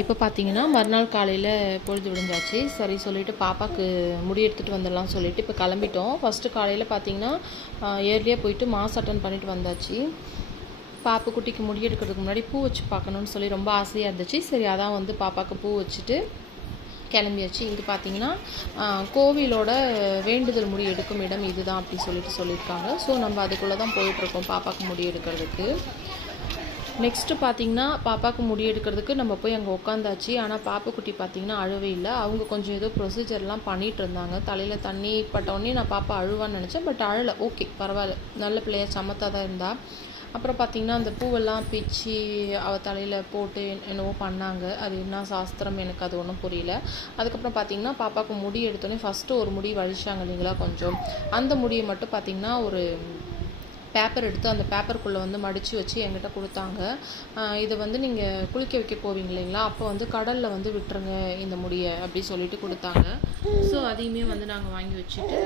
இப்போ பார்த்தீங்கன்னா மறுநாள் காலையில் பொழுது விடிஞ்சாச்சு. சரி சொல்லிவிட்டு பாப்பாவுக்கு முடி எடுத்துகிட்டு வந்துடலாம் சொல்லிவிட்டு இப்போ கிளம்பிட்டோம். ஃபஸ்ட்டு காலையில் பார்த்தீங்கன்னா ஏர்லியாக போயிட்டு மாஸ் அட்டன் பண்ணிட்டு வந்தாச்சு. பாப்பு குட்டிக்கு முடி எடுக்கிறதுக்கு முன்னாடி பூ வச்சு பார்க்கணுன்னு சொல்லி ரொம்ப ஆசையாக இருந்துச்சு. சரி அதான் வந்து பாப்பாவுக்கு பூ வச்சுட்டு கிளம்பியாச்சு. இங்கே பார்த்தீங்கன்னா கோவிலோட வேண்டுதல் முடி எடுக்கும் இடம் இதுதான் அப்படின்னு சொல்லியிருக்காங்க. ஸோ நம்ம அதுக்குள்ளே தான் போயிட்டுருக்கோம் பாப்பாவுக்கு முடி எடுக்கிறதுக்கு. நெக்ஸ்ட்டு பார்த்திங்கன்னா பாப்பாவுக்கு முடி எடுக்கிறதுக்கு நம்ம போய் அங்கே உட்காந்தாச்சு. ஆனால் பாப்புக்குட்டி பார்த்திங்கன்னா அழுவே இல்லை. அவங்க கொஞ்சம் ஏதோ ப்ரொசீஜர்லாம் பண்ணிகிட்டு இருந்தாங்க. தலையில் தண்ணி பட்டவுடனே நான் பாப்பா அழுவான்னு நினச்சேன். பட் அழலை. ஓகே பரவாயில்ல, நல்ல பிள்ளையாக சமத்தாக தான் இருந்தா. அப்புறம் பார்த்திங்கன்னா அந்த பூவெல்லாம் பிச்சு அவள் தலையில் போட்டு என்னவோ பண்ணாங்க. அது என்ன சாஸ்திரம் எனக்கு அது ஒன்றும் புரியல. அதுக்கப்புறம் பார்த்திங்கன்னா பாப்பாவுக்கு முடி எடுத்தோடனே ஃபஸ்ட்டு ஒரு முடி வழிச்சாங்க இல்லைங்களா கொஞ்சம். அந்த முடியை மட்டும் பார்த்திங்கன்னா ஒரு பேப்பர் எடுத்து அந்த பேப்பருக்குள்ளே வந்து மடித்து வச்சு என்கிட்ட கொடுத்தாங்க. இதை வந்து நீங்கள் குளிக்க வைக்க போவீங்க இல்லைங்களா, அப்போ வந்து கடலில் வந்து விட்டுருங்க இந்த முடியை அப்படி சொல்லிட்டு கொடுத்தாங்க. ஸோ அதையுமே வந்து நாங்கள் வாங்கி வச்சுட்டு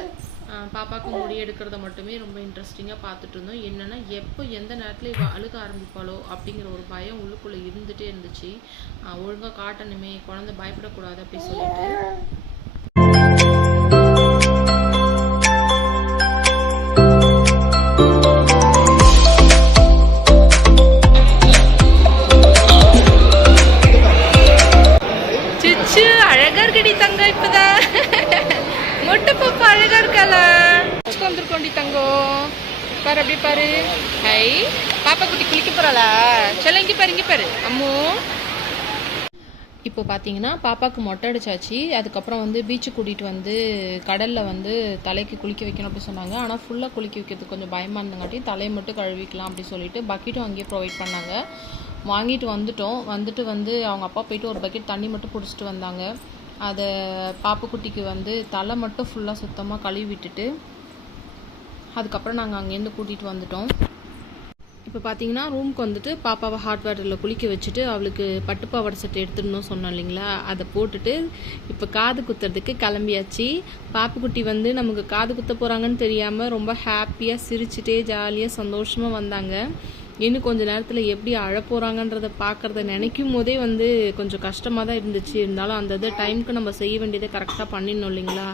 பாப்பாவுக்கு முடி எடுக்கிறத மட்டுமே ரொம்ப இன்ட்ரெஸ்டிங்காக பார்த்துட்டு இருந்தோம். என்னென்னா எப்போ எந்த நேரத்தில் இவள் அழுக ஆரம்பிப்பாளோ அப்படிங்கிற ஒரு பயம் உள்ளுக்குள்ளே இருந்துகிட்டே இருந்துச்சு. ஒழுங்காக காட்டணுமே, குழந்தை பயப்படக்கூடாது அப்படி சொல்லிட்டு. அழகா இருக்கடி தங்க, இப்பதான் மொட்டை பாப்பா அழகா இருக்கல. வந்துருக்கோண்டி தங்கம், பாரு அப்படி பாரு. ஹை பாப்பா குட்டி குளிக்க போறாளா? சொல்ல இங்க பாரு அம்மு. இப்போ பார்த்தீங்கன்னா பாப்பாவுக்கு மொட்டை அடிச்சாச்சு. அதுக்கப்புறம் வந்து பீச்சு கூட்டிகிட்டு வந்து கடலில் வந்து தலைக்கு குளிக்க வைக்கணும் அப்படி சொன்னாங்க. ஆனால் ஃபுல்லாக குளிக்க வைக்கிறதுக்கு கொஞ்சம் பயமாக இருந்தங்காட்டி தலையை மட்டும் கழுவிக்கலாம் அப்படி சொல்லிட்டு பக்கெட்டும் அங்கேயே ப்ரொவைட் பண்ணாங்க. வாங்கிட்டு வந்துட்டு வந்து அவங்க அப்பா போயிட்டு ஒரு பக்கெட் தண்ணி மட்டும் பிடிச்சிட்டு வந்தாங்க. அதை பாப்புக்குட்டிக்கு வந்து தலை மட்டும் ஃபுல்லாக சுத்தமாக கழுவி விட்டுட்டு அதுக்கப்புறம் நாங்கள் அங்கேருந்து கூட்டிகிட்டு வந்துட்டோம். இப்போ பார்த்தீங்கன்னா ரூமுக்கு வந்துட்டு பாப்பாவை ஹாட் வாட்டரில் குளிக்க வச்சுட்டு அவளுக்கு பட்டுப்பாவாடை செட் எடுத்துடணும் சொன்னோம் இல்லைங்களா, அதை போட்டுட்டு இப்போ காது குத்துறதுக்கு கிளம்பியாச்சு. பாப்புக்குட்டி வந்து நமக்கு காது குத்த போகிறாங்கன்னு தெரியாமல் ரொம்ப ஹாப்பியாக சிரிச்சுட்டே ஜாலியாக சந்தோஷமாக வந்தாங்க. இன்னும் கொஞ்சம் நேரத்தில் எப்படி அழப்போகிறாங்கன்றதை பார்க்குறத நினைக்கும் போதே வந்து கொஞ்சம் கஷ்டமாக தான் இருந்துச்சு. இருந்தாலும் அந்த இது டைமுக்கு நம்ம செய்ய வேண்டியதை கரெக்டாக பண்ணிடணும் இல்லைங்களா.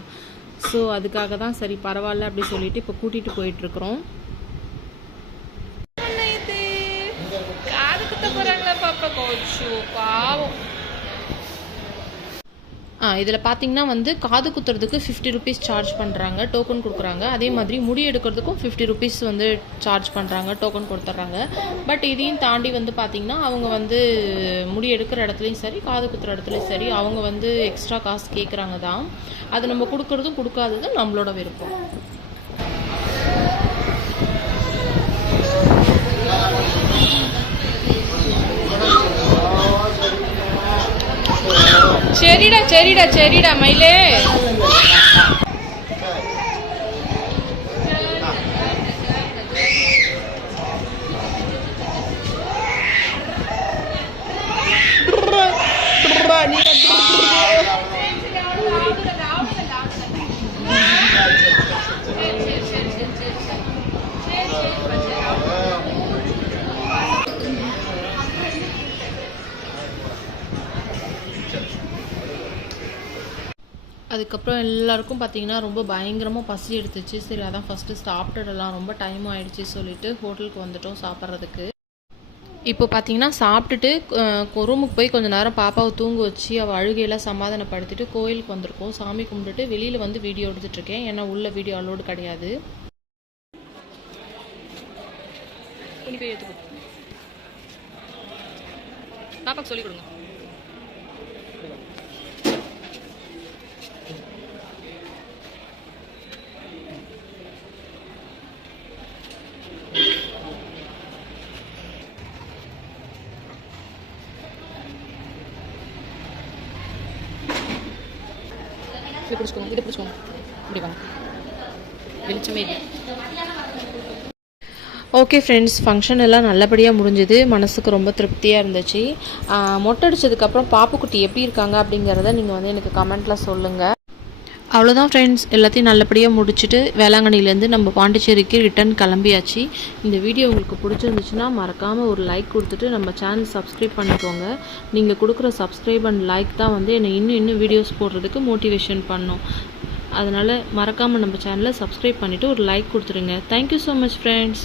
ஸோ அதுக்காக தான் சரி பரவாயில்ல அப்படி சொல்லிட்டு இப்போ கூட்டிகிட்டு போயிட்டுருக்குறோம். காது குத்த போகிறாங்களா பாப்பா? கோச்சு பாவம். இதில் பார்த்தீங்கன்னா வந்து காது குத்துறதுக்கு 50 rupees சார்ஜ் பண்ணுறாங்க, டோக்கன் கொடுக்குறாங்க. அதே மாதிரி முடி எடுக்கிறதுக்கும் 50 rupees வந்து சார்ஜ் பண்ணுறாங்க, டோக்கன் கொடுத்துட்றாங்க. பட் இதையும் தாண்டி வந்து பார்த்திங்கன்னா அவங்க வந்து முடி எடுக்கிற இடத்துலையும் சரி காது குத்துற இடத்துலையும் சரி அவங்க வந்து எக்ஸ்ட்ரா காசு கேட்குறாங்க தான். அது நம்ம கொடுக்குறதும் கொடுக்காததும் நம்மளோட விருப்பம். சரிடா மயிலே. அதுக்கப்புறம் எல்லாருக்கும் பார்த்தீங்கன்னா ரொம்ப பயங்கரமாக பசி எடுத்துச்சு. சரி அதான் ஃபஸ்ட்டு சாப்பிட்டுடலாம், ரொம்ப டைம் ஆகிடுச்சு சொல்லிட்டு ஹோட்டலுக்கு வந்துட்டோம் சாப்பிட்றதுக்கு. இப்போ பார்த்தீங்கன்னா சாப்பிட்டுட்டு ரூமுக்கு போய் கொஞ்சம் நேரம் பாப்பாவை தூங்க வச்சு அவள் அழுகையெல்லாம் சமாதானப்படுத்திட்டு கோயிலுக்கு வந்திருக்கோம். சாமி கும்பிட்டுட்டு வெளியில் வந்து வீடியோ எடுத்துகிட்ருக்கேன். ஏன்னா உள்ள வீடியோ அலோடு கிடையாது. பாப்பாக்கு சொல்லிக் கொடுங்க. இதை பிடிச்சிக்கோங்க இப்படி வாங்க, வெளிச்சமே இல்லை. ஓகே ஃப்ரெண்ட்ஸ், ஃபங்க்ஷன் எல்லாம் நல்லபடியாக முடிஞ்சுது. மனசுக்கு ரொம்ப திருப்தியாக இருந்துச்சு. மொட்டை அடித்ததுக்கப்புறம் பாப்புக்குட்டி எப்படி இருக்காங்க அப்படிங்கிறத நீங்கள் வந்து எனக்கு கமெண்ட்டில் சொல்லுங்கள். அவ்வளோதான் ஃப்ரெண்ட்ஸ், எல்லாத்தையும் நல்லபடியாக முடிச்சுட்டு வேளாங்கண்ணிலேருந்து நம்ம பாண்டிச்சேரிக்கு ரிட்டர்ன் கிளம்பியாச்சு. இந்த வீடியோ உங்களுக்கு பிடிச்சிருந்துச்சுன்னா மறக்காமல் ஒரு லைக் கொடுத்துட்டு நம்ம சேனல் சப்ஸ்கிரைப் பண்ணிக்கோங்க. நீங்கள் கொடுக்குற சப்ஸ்கிரைப் அண்ட் லைக் தான் வந்து என்னை இன்னும் வீடியோஸ் போடுறதுக்கு மோட்டிவேஷன் பண்ணும். அதனால் மறக்காமல் நம்ம சேனலை சப்ஸ்கிரைப் பண்ணிவிட்டு ஒரு லைக் கொடுத்துருங்க. Thank you so much friends.